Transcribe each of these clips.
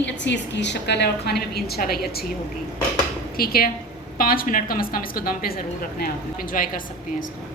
इतनी अच्छी इसकी शक्ल है और खाने में भी इंशाल्लाह ये अच्छी होगी। ठीक है, 5 मिनट कम से कम इसको दम पे ज़रूर रखना है, आप इंजॉय कर सकते हैं इसको।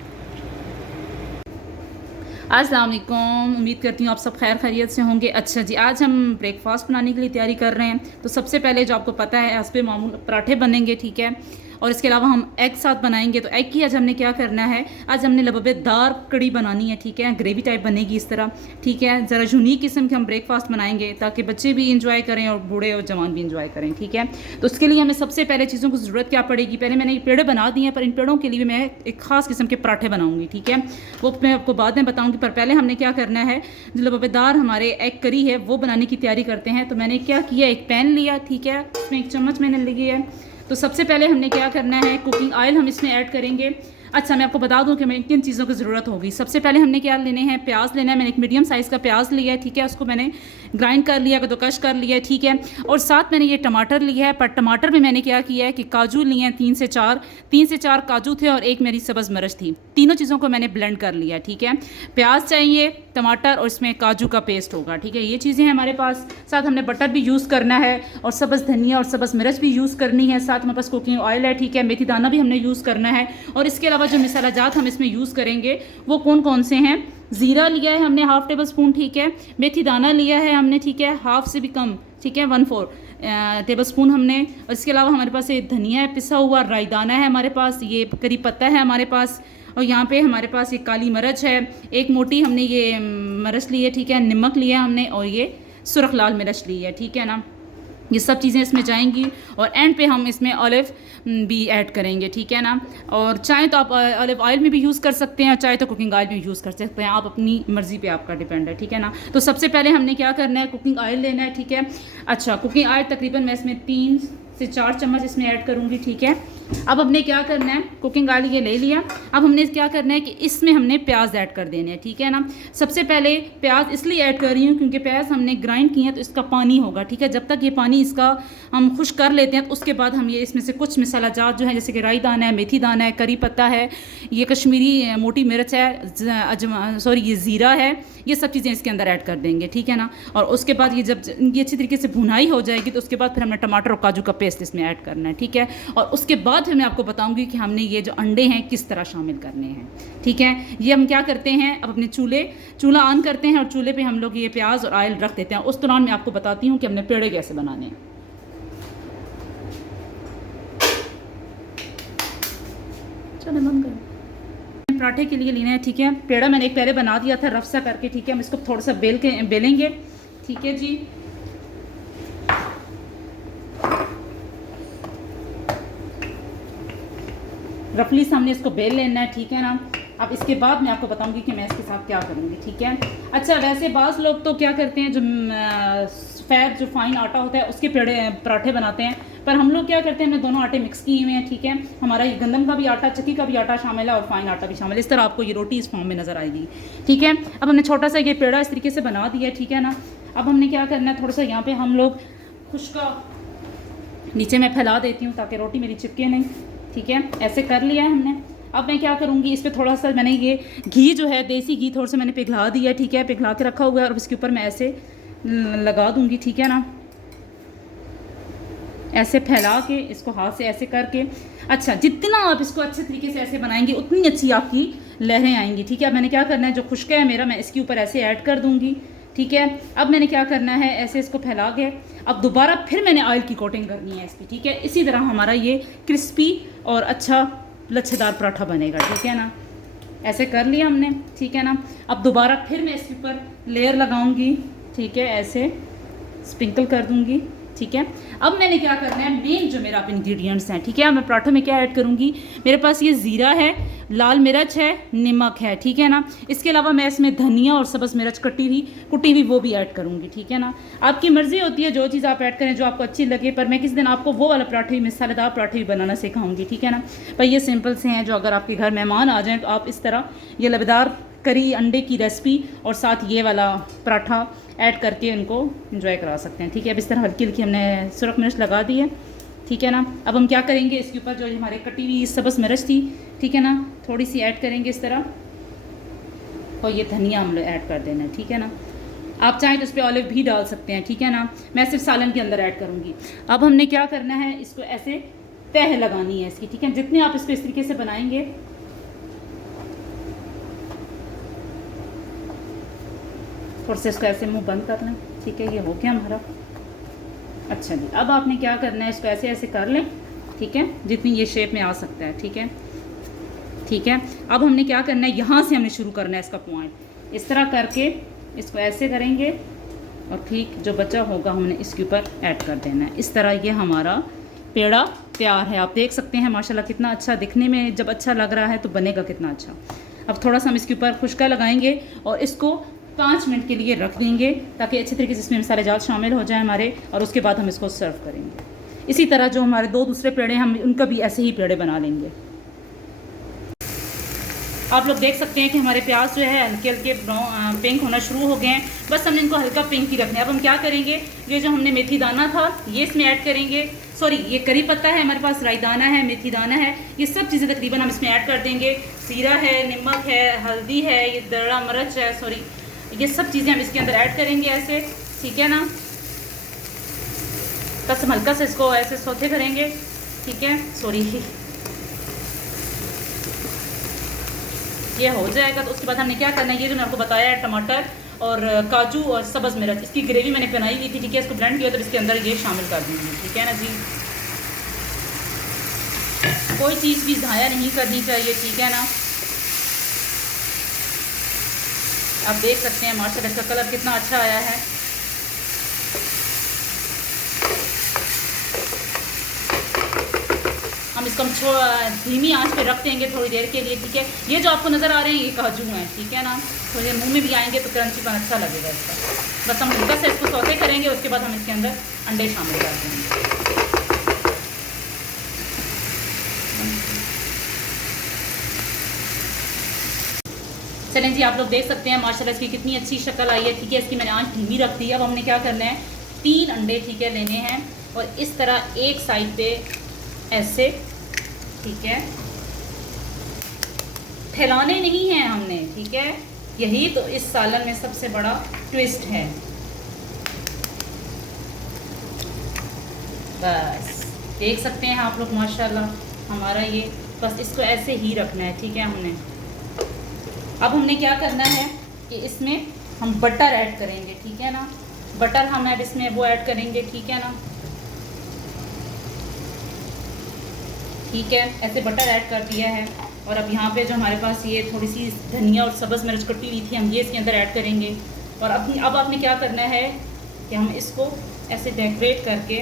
अस्सलाम वालेकुम, उम्मीद करती हूँ आप सब खैर खैरियत से होंगे। अच्छा जी, आज हम ब्रेकफास्ट बनाने के लिए तैयारी कर रहे हैं। तो सबसे पहले जो आपको पता है इस पे मामूल पराठे बनेंगे, ठीक है, और इसके अलावा हम एग साथ बनाएंगे। तो एग की आज हमने क्या करना है, आज हमने लबेदार कड़ी बनानी है, ठीक है, ग्रेवी टाइप बनेगी इस तरह, ठीक है। ज़रा यूनिक किस्म के हम ब्रेकफास्ट बनाएंगे ताकि बच्चे भी इंजॉय करें और बूढ़े और जवान भी इंजॉय करें, ठीक है। तो उसके लिए हमें सबसे पहले चीज़ों की ज़रूरत क्या पड़ेगी, पहले मैंने ये पेड़े बना दिए हैं, पर इन पेड़ों के लिए मैं एक ख़ास किस्म के पराठे बनाऊँगी, ठीक है, वो मैं आपको बाद में बताऊँगी। पर पहले हमने क्या करना है, जो लबेदार हमारे एग करी है वो बनाने की तैयारी करते हैं। तो मैंने क्या किया, एक पैन लिया, ठीक है, उसमें 1 चम्मच मैंने ली है। तो सबसे पहले हमने क्या करना है, कुकिंग ऑयल हम इसमें ऐड करेंगे। अच्छा, मैं आपको बता दूं कि मैं किन चीज़ों की ज़रूरत होगी। सबसे पहले हमने क्या लेने हैं, प्याज लेना है। मैंने एक मीडियम साइज़ का प्याज लिया है, ठीक है, उसको मैंने ग्राइंड कर लिया, कद्दूकस कर लिया है, ठीक है। और साथ मैंने ये टमाटर लिया है, पर टमाटर में मैंने क्या किया है कि काजू लिए हैं 3 से 4 काजू थे और एक मेरी सब्ज़ मिर्च थी। तीनों चीज़ों को मैंने ब्लेंड कर लिया, ठीक है। प्याज चाहिए, टमाटर और इसमें काजू का पेस्ट होगा, ठीक है, ये चीज़ें हैं हमारे पास। साथ हमने बटर भी यूज़ करना है और सब्ज़ धनिया और सब्ज़ मिर्च भी यूज़ करनी है। साथ हमारे पास कुकिंग ऑयल है, ठीक है, मेथी दाना भी हमने यूज़ करना है। और इसके अलावा जो मसाला जात हम इसमें यूज़ करेंगे वो कौन कौन से हैं, ज़ीरा लिया है हमने ½ टेबल स्पून, ठीक है, मेथी दाना लिया है हमने, ठीक है, हाफ से भी कम, ठीक है, 1/4 टेबल स्पून हमने। और इसके अलावा हमारे पास ये धनिया है पिसा हुआ, राई दाना है हमारे पास, ये करी पत्ता है हमारे पास, और यहाँ पे हमारे पास ये काली मिर्च है, एक मोटी हमने ये मिर्च ली है, ठीक है, नमक लिया हमने, और ये सुरख लाल मिर्च ली है, ठीक है ना। ये सब चीज़ें इसमें जाएंगी और एंड पे हम इसमें ऑलिव भी ऐड करेंगे, ठीक है ना। और चाहे तो आप ऑलिव ऑयल में भी यूज़ कर सकते हैं, चाहे तो कुकिंग ऑयल भी यूज़ कर सकते हैं, आप अपनी मर्ज़ी पे आपका डिपेंड है, ठीक है ना। तो सबसे पहले हमने क्या करना है, कुकिंग ऑयल लेना है, ठीक है। अच्छा, कुकिंग ऑयल तकरीबन मैं इसमें 3 से 4 चम्मच इसमें ऐड करूँगी, ठीक है। अब हमने क्या करना है, कुकिंग ऑयल ये ले लिया। अब हमने क्या करना है कि इसमें हमने प्याज ऐड कर देने हैं, ठीक है ना। सबसे पहले प्याज इसलिए ऐड कर रही हूँ क्योंकि प्याज हमने ग्राइंड किए हैं तो इसका पानी होगा, ठीक है। जब तक ये पानी इसका हम खुश कर लेते हैं तो उसके बाद हम ये इसमें से कुछ मसाला जात जो है, जैसे कि राई दाना है, मेथी दाना है, करी पत्ता है, ये कश्मीरी मोटी मिर्च है, सॉरी ये ज़ीरा है, ये सब चीज़ें इसके अंदर ऐड कर देंगे, ठीक है ना। और उसके बाद ये जब ये अच्छी तरीके से भुनाई हो जाएगी तो उसके बाद फिर हमने टमाटर और काजू का पेस्ट इसमें ऐड करना है, ठीक है। और उसके बाद फिर मैं आपको बताऊंगी कि हमने ये जो अंडे हैं किस तरह शामिल करने हैं, ठीक है। ये हम क्या करते हैं, अब अपने चूल्हा ऑन करते हैं और चूल्हे पे हम लोग ये प्याज और ऑयल रख देते हैं। उस दौरान मैं आपको बताती हूँ कि हमने पेड़े कैसे बनाने हैं। चलो बंद करो। पराठे के लिए लेना है, ठीक है, पेड़ा मैंने एक पहले बना दिया था रफ सा करके, ठीक है। हम इसको थोड़ा सा बेलेंगे, ठीक है जी। रफली से हमने इसको बेल लेना है, ठीक है ना। अब इसके बाद मैं आपको बताऊंगी कि मैं इसके साथ क्या करूंगी, ठीक है। अच्छा, वैसे बाज़ लोग तो क्या करते हैं, जो सफ़ेद जो फाइन आटा होता है उसके पराठे बनाते हैं, पर हम लोग क्या करते हैं, हमने दोनों आटे मिक्स किए हुए हैं, ठीक है। हमारा ये गंदम का भी आटा, चक्की का भी आटा शामिल है और फाइन आटा भी शामिल है। इस तरह आपको ये रोटी इस फॉर्म में नज़र आएगी, ठीक है। अब हमने छोटा सा ये पेड़ा इस तरीके से बना दिया है, ठीक है ना। अब हमने क्या करना है, थोड़ा सा यहाँ पर हम लोग खुश्का नीचे मैं फैला देती हूँ ताकि रोटी मेरी चिपके नहीं, ठीक है, ऐसे कर लिया है हमने। अब मैं क्या करूँगी, इस पर थोड़ा सा मैंने ये घी जो है, देसी घी थोड़ा सा मैंने पिघला दिया, ठीक है, पिघला के रखा हुआ है, और इसके ऊपर मैं ऐसे लगा दूँगी, ठीक है ना, ऐसे फैला के इसको हाथ से ऐसे करके। अच्छा, जितना आप इसको अच्छे तरीके से ऐसे बनाएंगे उतनी अच्छी आपकी लहरें आएंगी, ठीक है। अब मैंने क्या करना है, जो खुश्का है मेरा, मैं इसके ऊपर ऐसे ऐड कर दूँगी, ठीक है। अब मैंने क्या करना है, ऐसे इसको फैला के अब दोबारा फिर मैंने ऑयल की कोटिंग करनी है इसकी, ठीक है। इसी तरह हमारा ये क्रिस्पी और अच्छा लच्छेदार पराठा बनेगा, ठीक है ना। ऐसे कर लिया हमने, ठीक है ना। अब दोबारा फिर मैं इसके ऊपर लेयर लगाऊंगी, ठीक है, ऐसे स्प्रिंकल कर दूंगी, ठीक है। अब मैंने क्या करना है, मेन जो मेरा इंग्रेडिएंट्स हैं, ठीक है। मैं पराठों में क्या ऐड करूँगी, मेरे पास ये ज़ीरा है, लाल मिर्च है, नमक है, ठीक है ना। इसके अलावा मैं इसमें धनिया और सब्ज़ मिर्च कुटी हुई वो भी ऐड करूँगी, ठीक है ना। आपकी मर्ज़ी होती है जो चीज़ आप ऐड करें जो आपको अच्छी लगे, पर मैं किस दिन आपको वो वाला पराठे, मसालेदार पराठे भी बनाना सिखाऊंगी, ठीक है ना। पर ये सिंपल से हैं, जो अगर आपके घर मेहमान आ जाएँ तो आप इस तरह ये लबेदार करी अंडे की रेसिपी और साथ ये वाला पराठा ऐड करके इनको एंजॉय करा सकते हैं, ठीक है। अब इस तरह हल्की हल्की हमने सुरख मिर्च लगा दी है, ठीक है ना। अब हम क्या करेंगे, इसके ऊपर जो हमारे कटी हुई सब्ज़ मिर्च थी, ठीक है ना, थोड़ी सी ऐड करेंगे इस तरह, और ये धनिया हम लोग ऐड कर देना है, ठीक है ना। आप चाहें तो इस पर ऑलिव भी डाल सकते हैं, ठीक है ना। मैं सिर्फ सालन के अंदर ऐड करूँगी। अब हमने क्या करना है, इसको ऐसे तह लगानी है इसकी, ठीक है। जितने आप इसको इस तरीके से बनाएंगे, थोड़ा सा इसको ऐसे मुंह बंद कर लें, ठीक है। ये हो गया हमारा। अच्छा जी, अब आपने क्या करना है, इसको ऐसे ऐसे कर लें, ठीक है, जितनी ये शेप में आ सकता है, ठीक है, ठीक है। अब हमने क्या करना है, यहाँ से हमने शुरू करना है इसका पॉइंट। इस तरह करके इसको ऐसे करेंगे और ठीक जो बचा होगा हमने इसके ऊपर ऐड कर देना है। इस तरह ये हमारा पेड़ा तैयार है। आप देख सकते हैं माशाल्लाह कितना अच्छा दिखने में, जब अच्छा लग रहा है तो बनेगा कितना अच्छा। अब थोड़ा सा हम इसके ऊपर खुशका लगाएंगे और इसको 5 मिनट के लिए रख देंगे ताकि अच्छे तरीके से इसमें मसाले जात शामिल हो जाए हमारे, और उसके बाद हम इसको सर्व करेंगे। इसी तरह जो हमारे 2 दूसरे पेड़े हम उनका भी ऐसे ही पेड़े बना लेंगे। आप लोग देख सकते हैं कि हमारे प्याज जो है हल्के हल्के पिंक होना शुरू हो गए हैं। बस हमने इनको हल्का पिंक ही रखना है। अब हम क्या करेंगे, ये जो हमने मेथी दाना था ये इसमें ऐड करेंगे। सॉरी, ये करी पत्ता है हमारे पास, राई दाना है, मेथी दाना है, ये सब चीज़ें तकरीबन हम इसमें ऐड कर देंगे। जीरा है, नमक है, हल्दी है, ये दड़ा मिर्च है, सॉरी, ये सब चीज़ें हम इसके अंदर ऐड करेंगे ऐसे, ठीक है ना। बस हम हल्का से इसको ऐसे सौते करेंगे, ठीक है। सॉरी, ये हो जाएगा तो उसके बाद हमने क्या करना है, ये जो मैंने आपको बताया है टमाटर और काजू और सब्ज़ मिर्च, इसकी ग्रेवी मैंने बनाई हुई थी, ठीक है। इसको ब्लेंड किया तो इसके अंदर ये शामिल कर दूँगी, ठीक है ना जी। कोई चीज़ भी ज़ाया नहीं करनी चाहिए, ठीक है ना। आप देख सकते हैं माशाल्लाह इसका कलर कितना अच्छा आया है। हम इसको धीमी आंच पे रख देंगे थोड़ी देर के लिए, ठीक है। ये जो आपको नज़र आ रहे हैं ये काजू हैं, ठीक है ना। थोड़ी देर मुँह में भी आएंगे तो क्रंचीपन अच्छा लगेगा इसका। बस हम हल्का से इसको सौते करेंगे, उसके बाद हम इसके अंदर अंडे शामिल कर देंगे। चलें जी, आप लोग देख सकते हैं माशाल्लाह इसकी कितनी अच्छी शक्ल आई है, ठीक है। इसकी मैंने आंच धीमी रख दी। अब हमने क्या करना है, 3 अंडे, ठीक है, लेने हैं और इस तरह एक साइड पे ऐसे, ठीक है, फैलाने नहीं हैं हमने, ठीक है। यही तो इस सालन में सबसे बड़ा ट्विस्ट है। बस देख सकते हैं आप लोग माशाल्लाह हमारा ये, बस इसको ऐसे ही रखना है, ठीक है हमने। अब हमने क्या करना है कि इसमें हम बटर ऐड करेंगे, ठीक है ना। बटर हम इसमें वो ऐड करेंगे, ठीक है ना, ठीक है। ऐसे बटर ऐड कर दिया है और अब यहाँ पे जो हमारे पास ये थोड़ी सी धनिया और सब्ज़ मिर्च कटी हुई थी, हम ये इसके अंदर ऐड करेंगे। और अब आपने क्या करना है कि हम इसको ऐसे डेकोरेट करके,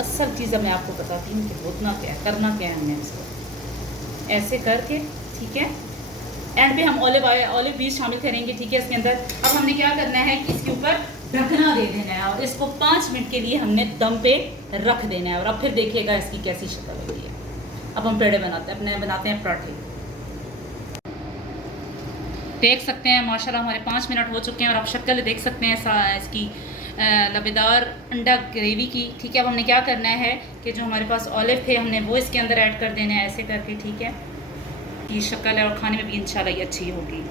असल चीज़ मैं आपको बताती हूँ कि होतना क्या है, करना क्या है। हमने इसको ऐसे करके, ठीक है, एंड पे हम ऑलिव बीज शामिल करेंगे, ठीक है, इसके अंदर। अब हमने क्या करना है कि इसके ऊपर ढकना दे देना है और इसको 5 मिनट के लिए हमने दम पे रख देना है और अब फिर देखिएगा इसकी कैसी शक्ल होती है। अब हम पेड़े बनाते हैं पराठे। देख सकते हैं माशाल्लाह हमारे 5 मिनट हो चुके हैं और आप शक्ल देख सकते हैं इसकी लबेदार अंडा ग्रेवी की, ठीक है। अब हमने क्या करना है कि जो हमारे पास ऑलिव थे हमने वो इसके अंदर ऐड कर देने हैं ऐसे करके, ठीक है। ये शक्ल है और खाने में भी इंशाल्लाह ये अच्छी होगी,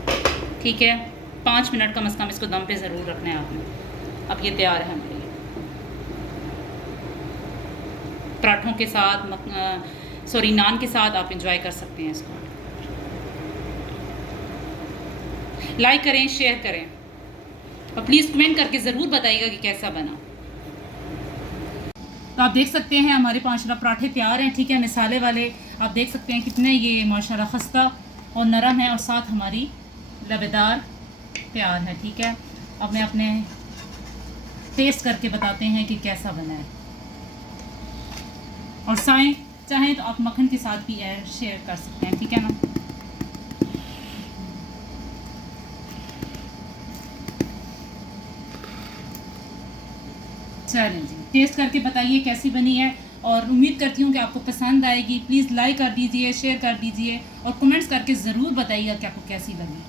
ठीक है। 5 मिनट कम से कम इसको दम पे ज़रूर रखना है आपने। अब ये तैयार है हमारे लिए पराठों के साथ, सॉरी नान के साथ आप इंजॉय कर सकते हैं इसको। लाइक करें, शेयर करें और प्लीज़ कमेंट करके ज़रूर बताइएगा कि कैसा बना। तो आप देख सकते हैं हमारे माशाल्लाह पराठे तैयार हैं, ठीक है, मिसाले वाले। आप देख सकते हैं कितने ये माशाल्लाह खस्ता और नरम है और साथ हमारी लबेदार तैयार है, ठीक है। अब मैं अपने टेस्ट करके बताते हैं कि कैसा बना है और चाहें तो आप मक्खन के साथ भी शेयर कर सकते हैं, ठीक है ना। चलें जी, टेस्ट करके बताइए कैसी बनी है और उम्मीद करती हूँ कि आपको पसंद आएगी। प्लीज़ लाइक कर दीजिए, शेयर कर दीजिए और कमेंट्स करके ज़रूर बताइएगा कि आपको कैसी लगी।